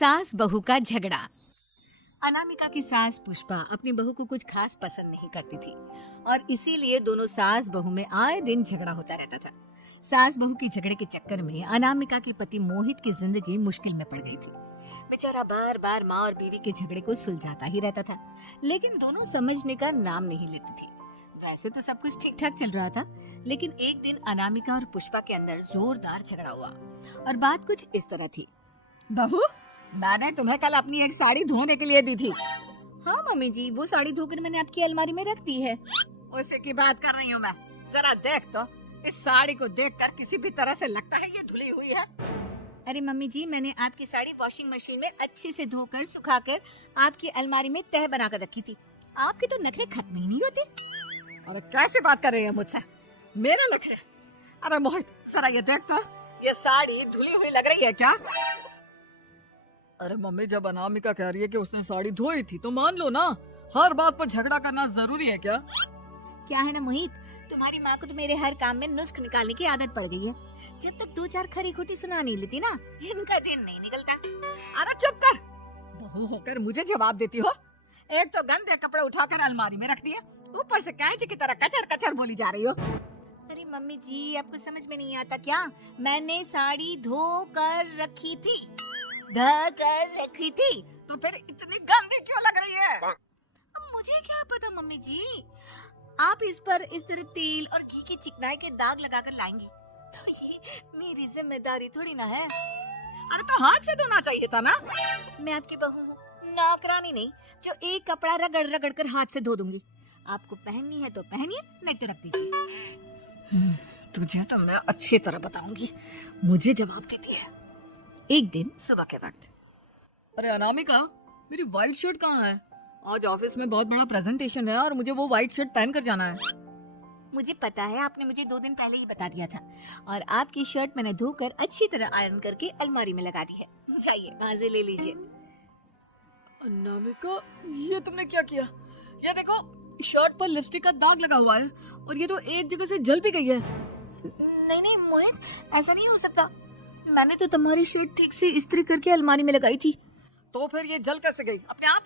सास बहू का झगड़ा। अनामिका की सास पुष्पा अपनी बहू को कुछ खास पसंद नहीं करती थी और इसीलिए दोनों सास बहू में आए दिन झगड़ा होता रहता था। सास बहू की झगड़े के चक्कर में अनामिका के पति मोहित की जिंदगी मुश्किल में पड़ गई थी। बेचारा बार बार माँ और बीवी के झगड़े को सुलझाता ही रहता था, लेकिन दोनों समझने का नाम नहीं लेती थी। वैसे तो सब कुछ ठीक ठाक चल रहा था, लेकिन एक दिन अनामिका और पुष्पा के अंदर जोरदार झगड़ा हुआ और बात कुछ इस तरह थी। बहू, मैंने तुम्हें कल अपनी एक साड़ी धोने के लिए दी थी। हाँ मम्मी जी, वो साड़ी धोकर मैंने आपकी अलमारी में रख दी है। उसी की बात कर रही हूँ मैं। जरा देख तो, इस साड़ी को देखकर किसी भी तरह से लगता है ये धुली हुई है। अरे मम्मी जी, मैंने आपकी साड़ी वॉशिंग मशीन में अच्छे से धोकर सुखाकर आपकी अलमारी में तह बनाकर रखी थी। आपके तो नखरे खत्म ही नहीं होते। अरे कैसे बात कर रही है मुझसे? मेरे नखरे? अरे मोहित, जरा ये देख तो, ये साड़ी धुली हुई लग रही है क्या? अरे मम्मी, जब अनामिका कह रही है कि उसने साड़ी धोई थी तो मान लो ना। हर बात पर झगड़ा करना जरूरी है क्या? क्या है ना मोहित, तुम्हारी माँ को तो मेरे हर काम में नुस्ख निकालने की आदत पड़ गई है। जब तक दो चार खरी खोटी सुना नहीं लेती ना, इनका दिन नहीं निकलता। अरे चुप कर, बहू होकर मुझे जवाब देती हो। एक तो गंदे कपड़े उठाकर अलमारी में रख दिए, ऊपर से कैंची की तरह कचर कचर बोली जा रही हो। अरे मम्मी जी, आपको समझ में नहीं आता क्या? मैंने साड़ी धो कर रखी थी। तो फिर इतनी गंदी क्यों लग रही है? अब मुझे क्या पता मम्मी जी, आप इस पर इस तरह तेल और घी की चिकनाई के दाग लगाकर लाएंगी तो ये मेरी जिम्मेदारी थोड़ी ना है। अरे तो हाथ से धोना चाहिए था ना। मैं आपकी बहू हूँ, नौकरानी नहीं जो एक कपड़ा रगड़ रगड़ कर हाथ से धो दूंगी। आपको पहननी है तो पहनिए, नहीं तो रख दीजिए। तुझे तो मैं अच्छी तरह बताऊंगी, मुझे जवाब देती है। एक दिन सुबह के वक्त। अरे अनामिका, मेरी व्हाइट शर्ट कहाँ है? आज ऑफिस में बहुत बड़ा प्रेजेंटेशन है और मुझे वो व्हाइट शर्ट पहन कर जाना है। मुझे पता है, आपने मुझे 2 दिन पहले ही बता दिया था और आपकी शर्ट मैंने धोकर अच्छी तरह आयरन करके अलमारी में लगा दी है। जाइए वहां से ले लीजिए। अनामिका, ये तुमने क्या किया? ये देखो, शर्ट पर लिपस्टिक का दाग लगा हुआ है और ये तो एक जगह से जल भी गई है। नहीं नहीं मोहित, ऐसा नहीं हो सकता। मैंने तो तुम्हारी शर्ट ठीक से इस्त्री करके अलमारी में लगाई थी। तो फिर ये जल कैसे गई? अपने आप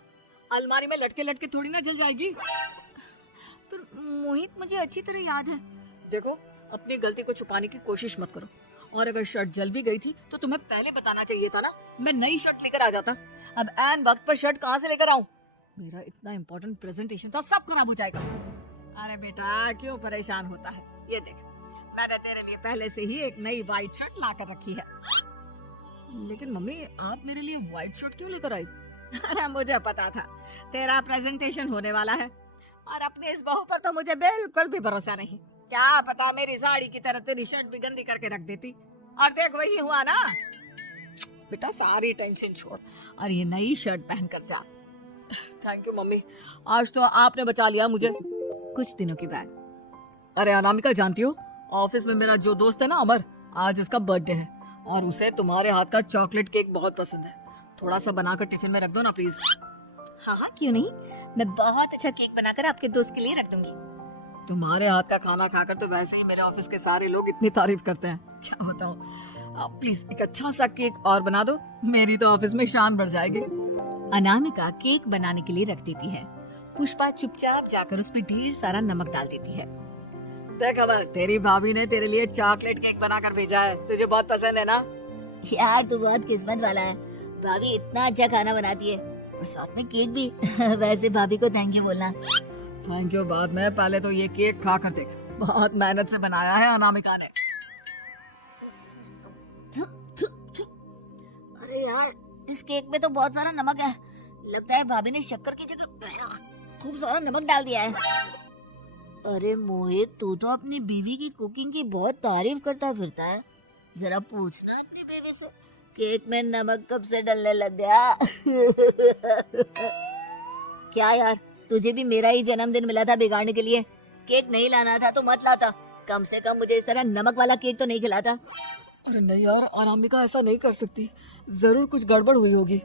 अलमारी में लटके लटके थोड़ी ना जल जाएगी। पर मोहित, मुझे अच्छी तरह याद है। देखो, अपनी गलती को छुपाने की कोशिश मत करो, और अगर शर्ट जल भी गई थी तो तुम्हें पहले बताना चाहिए था ना। मैं नई शर्ट लेकर आ जाता। अब ऐन वक्त पर शर्ट कहाँ से लेकर आऊं? मेरा इतना इम्पोर्टेंट प्रेजेंटेशन था, सब खराब हो जाएगा। अरे बेटा, क्यों परेशान होता है? ये देख, मैंने तेरे लिए पहले से ही एक नई व्हाइट शर्ट ला कर रखी है। लेकिन मम्मी, आप मेरे लिए व्हाइट शर्ट क्यों लेकर आई? अरे मुझे पता था तेरा प्रेजेंटेशन होने वाला है और अपनी इस बहू पर तो मुझे बिल्कुल भी भरोसा नहीं। क्या पता मेरी साड़ी की तरह तेरी शर्ट भी गंदी करके रख देती। और देख, वही हुआ ना। बेटा, सारी टेंशन छोड़ और ये नई शर्ट पहन कर जा। थैंक यू मम्मी, आज तो आपने बचा लिया मुझे। कुछ दिनों के बाद। अरे अनामिका, जानती हो, ऑफिस में मेरा जो दोस्त है ना अमर, आज उसका बर्थडे है और उसे तुम्हारे हाथ का चॉकलेट केक बहुत पसंद है। थोड़ा सा बनाकर टिफिन में रख दो ना प्लीज। हाँ हाँ, क्यों नहीं, मैं बहुत अच्छा केक बनाकर आपके दोस्त के लिए रख दूंगी। तुम्हारे हाथ का खाना खाकर तो वैसे ही मेरे ऑफिस के सारे लोग इतनी तारीफ करते हैं, क्या बताऊं। आप प्लीज एक अच्छा सा केक और बना दो, मेरी तो ऑफिस में शान बढ़ जाएगी। अनामिका केक बनाने के लिए रख देती है। पुष्पा चुपचाप जाकर उस पर ढेर सारा नमक डाल देती है। देख अमर, तेरी भाभी ने तेरे लिए चॉकलेट केक बनाकर भेजा है, तुझे बहुत पसंद है ना? यार, तू बहुत किस्मत वाला है, भाभी इतना अच्छा खाना बनाती है और साथ में केक भी। वैसे भाभी को थैंक यू बोलना। थैंक यू बाद में, पहले तो ये केक खा कर देख, बहुत मेहनत से बनाया है अनामिका ने। अरे यार, इस केक में तो बहुत सारा नमक है, लगता है भाभी ने शक्कर की जगह खूब सारा नमक डाल दिया है। अरे मोहित, तू तो अपनी बीवी की कुकिंग की बहुत तारीफ करता फिरता है, जरा पूछना अपनी बीवी से केक में नमक कब से डलने लग गया। क्या यार, तुझे भी मेरा ही जन्मदिन मिला था बिगाड़ने के लिए? केक नहीं लाना था तो मत लाता, कम से कम मुझे इस तरह नमक वाला केक तो नहीं खिलाता। अरे नहीं यार, अनामिका ऐसा नहीं कर सकती, जरूर कुछ गड़बड़ हुई होगी।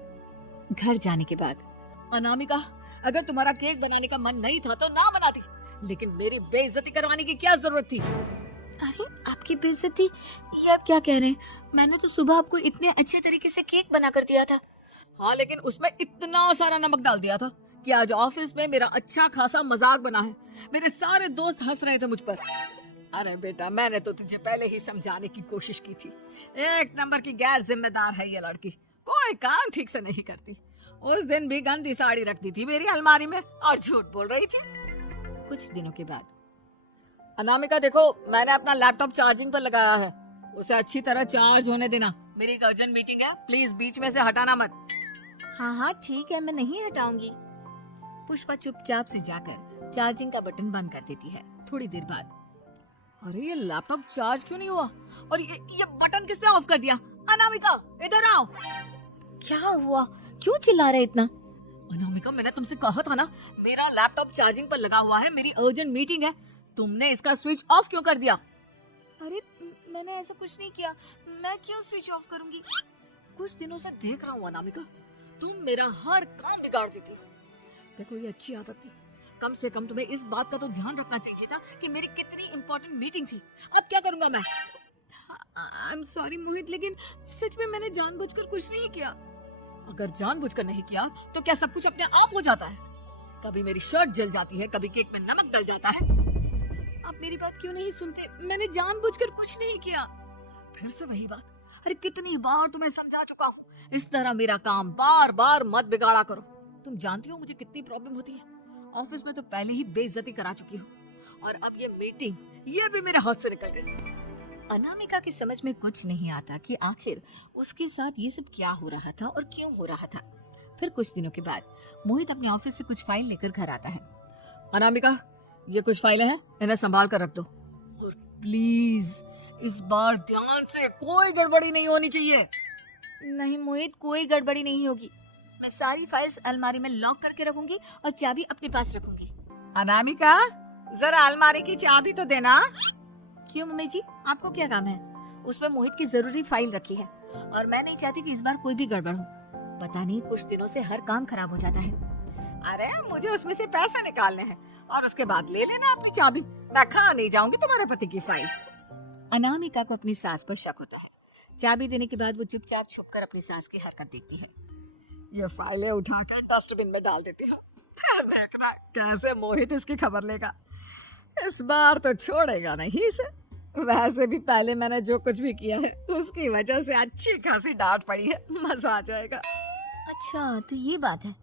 घर जाने के बाद। अनामिका, अगर तुम्हारा केक बनाने का मन नहीं था तो ना बनाती, लेकिन मेरी बेइज्जती करवाने की क्या जरूरत थी? अरे आपकी बेइज्जती, ये आप क्या कह रहे हैं? मैंने तो सुबह आपको इतने अच्छे तरीके से केक बना कर दिया था हाँ, लेकिन उसमें इतना सारा नमक डाल दिया था कि आज ऑफिस में मेरा अच्छा खासा मजाक बना है। मेरे सारे दोस्त हंस रहे थे मुझ पर। अरे बेटा, मैंने तो तुझे पहले ही समझाने की कोशिश की थी। एक नंबर की गैर जिम्मेदार है ये लड़की, कोई काम ठीक से नहीं करती। उस दिन भी गंदी साड़ी रख दी थी मेरी अलमारी में और झूठ बोल रही थी। कुछ दिनों के बाद, अनामिका देखो, मैंने अपना लैपटॉप चार्जिंग पर लगाया है, उसे अच्छी तरह चार्ज होने देना। मेरी एक अर्जेंट मीटिंग है, प्लीज बीच में से हटाना मत। हाँ हाँ ठीक है, मैं नहीं हटाऊंगी। पुष्पा चुपचाप से जाकर चार्जिंग का बटन बंद कर देती है। थोड़ी देर बाद, अरे ये लैपटॉप चार्ज क्यों नहीं हुआ? और ये बटन किसने ऑफ कर दिया? अनामिका, इधर आओ। क्या हुआ? क्यों चिल्ला रहे इतना? अनामिका, मैंने तुमसे कहा था ना, मेरा लैपटॉप चार्जिंग पर लगा हुआ है, मेरी अर्जेंट मीटिंग है। तुमने इसका स्विच ऑफ क्यों कर दिया? अरे मैंने ऐसा कुछ नहीं किया, मैं क्यों स्विच ऑफ करूंगी? कुछ दिनों से देख रहा हूँ अनामिका, तुम मेरा हर काम बिगाड़ देती हो। देखो, ये अच्छी आदत थी, कम से कम तुम्हें इस बात का तो ध्यान रखना चाहिए था कि मेरी कितनी इम्पोर्टेंट मीटिंग थी। अब क्या करूंगा मैं? आई एम सॉरी मोहित, लेकिन सच में मैंने जानबूझकर कुछ नहीं किया। अगर जानबूझकर नहीं किया तो क्या सब कुछ अपने आप हो जाता है? कभी मेरी शर्ट जल जाती है, कभी केक में नमक डल जाता है। आप मेरी बात क्यों नहीं सुनते? मैंने जानबूझकर कुछ नहीं किया। फिर से वही बात। अरे कितनी बार तुम्हें समझा चुका हूँ, इस तरह मेरा काम बार बार मत बिगाड़ा करो। तुम जानती हो मुझे कितनी प्रॉब्लम होती है। ऑफिस में तो पहले ही बेइज्जती करा चुकी हूँ, और अब ये मीटिंग, ये भी मेरे हाथ से निकल गई। अनामिका की समझ में कुछ नहीं आता कि आखिर उसके साथ ये सब क्या हो रहा था और क्यों हो रहा था। फिर कुछ दिनों के बाद मोहित अपने ऑफिस से कुछ फाइल लेकर घर आता है। अनामिका, ये कुछ फाइलें हैं, इन्हें संभाल कर रख दो, और प्लीज इस बार ध्यान से, कोई गड़बड़ी नहीं होनी चाहिए। नहीं मोहित, कोई गड़बड़ी नहीं होगी। मैं सारी फाइल्स अलमारी में लॉक करके रखूंगी और चाबी अपने पास रखूंगी। अनामिका, जरा अलमारी की चाबी तो देना। क्यों मम्मी जी, आपको क्या काम है? उसमें मोहित की जरूरी फाइल रखी है, और मैं नहीं चाहती कि इस बार कोई भी गड़बड़ हो। पता नहीं कुछ दिनों से हर काम खराब हो जाता है। अरे मुझे उसमें से पैसे निकालने हैं, और उसके बाद ले लेना अपनी चाबी। मैं खा नहीं जाऊंगी तुम्हारे पति की फाइल। अनामिका को अपनी सास पर शक होता है। चाबी देने के बाद वो चुपचाप छुपकर अपनी सास की हरकत देखती है। ये फाइलें उठाकर डस्टबिन में डाल देती है। फिर देखना कैसे मोहित इसकी खबर लेगा। इस बार तो छोड़ेगा नहीं इसे। वैसे भी पहले मैंने जो कुछ भी किया है उसकी वजह से अच्छी खासी डांट पड़ी है, मजा आ जाएगा। अच्छा तो ये बात है,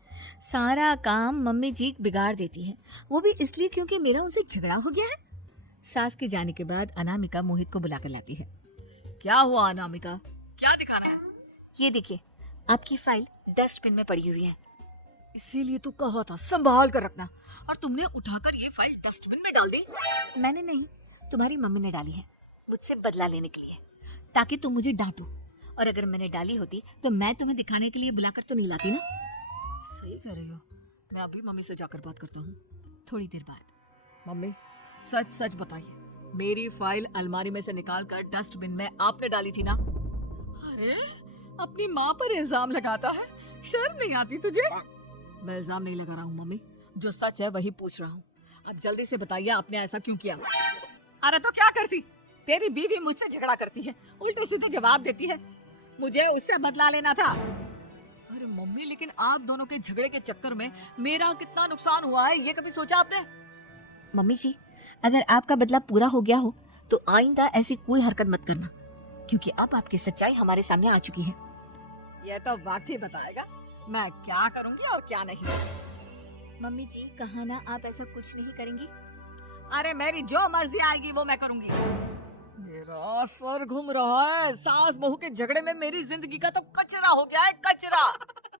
सारा काम मम्मी जी बिगाड़ देती है, वो भी इसलिए क्योंकि मेरा उनसे झगड़ा हो गया है। सास के जाने के बाद अनामिका मोहित को बुलाकर लाती है। क्या हुआ अनामिका, क्या दिखाना है? ये देखिए, आपकी फाइल डस्टबिन में पड़ी हुई है। इसीलिए तो कहा था संभाल कर रखना, और तुमने उठाकर ये फाइल डस्टबिन में डाल दी। मैंने नहीं, तुम्हारी मम्मी ने डाली है, मुझसे बदला लेने के लिए, ताकि तुम मुझे डांटो। और अगर मैंने डाली होती तो मैं तुम्हें दिखाने के लिए बुलाकर तो नहीं लाती ना। सही कह रही हो, मैं अभी मम्मी से जाकर बात करता हूँ। थोड़ी देर बाद, मम्मी सच सच बताइए, मेरी फाइल अलमारी में से निकालकर डस्टबिन में आपने डाली थी ना? अरे अपनी माँ पर इल्जाम लगाता है, शर्म नहीं आती तुझे? मैं इल्जाम नहीं लगा रहा हूँ मम्मी, जो सच है वही पूछ रहा हूँ। अब जल्दी से बताइए आपने ऐसा क्यों किया? अरे तो क्या करती, तेरी बीवी मुझसे झगड़ा करती है, उल्टे सीधे जवाब देती है, मुझे उससे बदला लेना था। अरे मम्मी, लेकिन आप दोनों के झगड़े के चक्कर में मेरा कितना नुकसान हुआ है, ये कभी सोचा आपने? मम्मी जी, अगर आपका बदला पूरा हो गया हो तो आइंदा ऐसी कोई हरकत मत करना, क्योंकि अब आपकी सच्चाई हमारे सामने आ चुकी है। यह तो वक्त ही बताएगा मैं क्या करूंगी और क्या नहीं। मम्मी जी, कहा ना आप ऐसा कुछ नहीं करेंगी। अरे मेरी जो मर्जी आएगी वो मैं करूंगी। मेरा सर घूम रहा है, सास बहू के झगड़े में मेरी जिंदगी का तो कचरा हो गया है, कचरा।